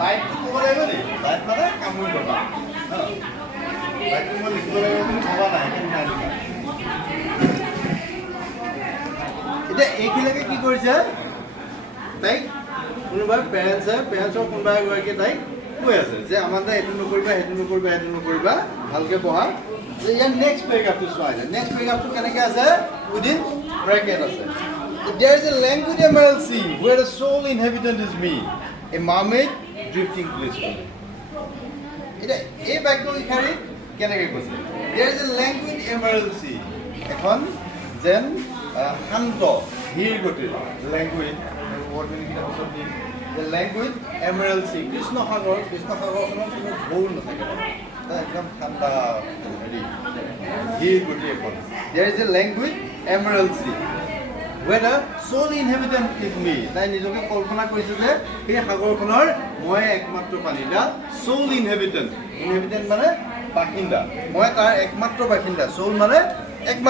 বাইকটো ক'ব লাগিব নি বাইক মানে কামুৰি পাবা বাইকটো মই লিখিব লাগিব বুলি ভবা নাই এতিয়া এইখিনিলৈকে কি কৰিছে তাইক কোনোবাই পেৰেণ্টছৰ কোনোবা এগৰাকীয়ে তাইক কৈ আছে যে আমাৰ এইটো নকৰিবা সেইটো নকৰিবা সেইটো নকৰিবা ভালকৈ পঢ়া যে ইয়াৰ নেক্সট পেৰাগ্ৰাফটো চোৱা যায় নেক্সট পেৰাগ্ৰাফটো কেনেকৈ আছে উইদিন ব্ৰেকেট আছে There is a language emerald sea where the sole inhabitant is me, a mermaid drifting peacefully. এই বাক্য ইখাৰি কেনেকৈ কৈছে There is a language emerald sea এখন যেন শান্ত ধীৰ গতিৰ language The language emerald sea কৃষ্ণ সাগৰখনত কোনো ঢৌ নাথাকে একদম ঠাণ্ডা হেৰি ধীৰ গতিৰ এখন There is a language emerald sea where the sole inhabitant is me. তাই নিজকে কল্পনা কৰিছে যে সেই সাগৰখনৰ মই একমাত্ৰ পানীদা sole inhabitant মানে বাসিন্দা মই তাৰ একমাত্ৰ বাসিন্দা soul মানে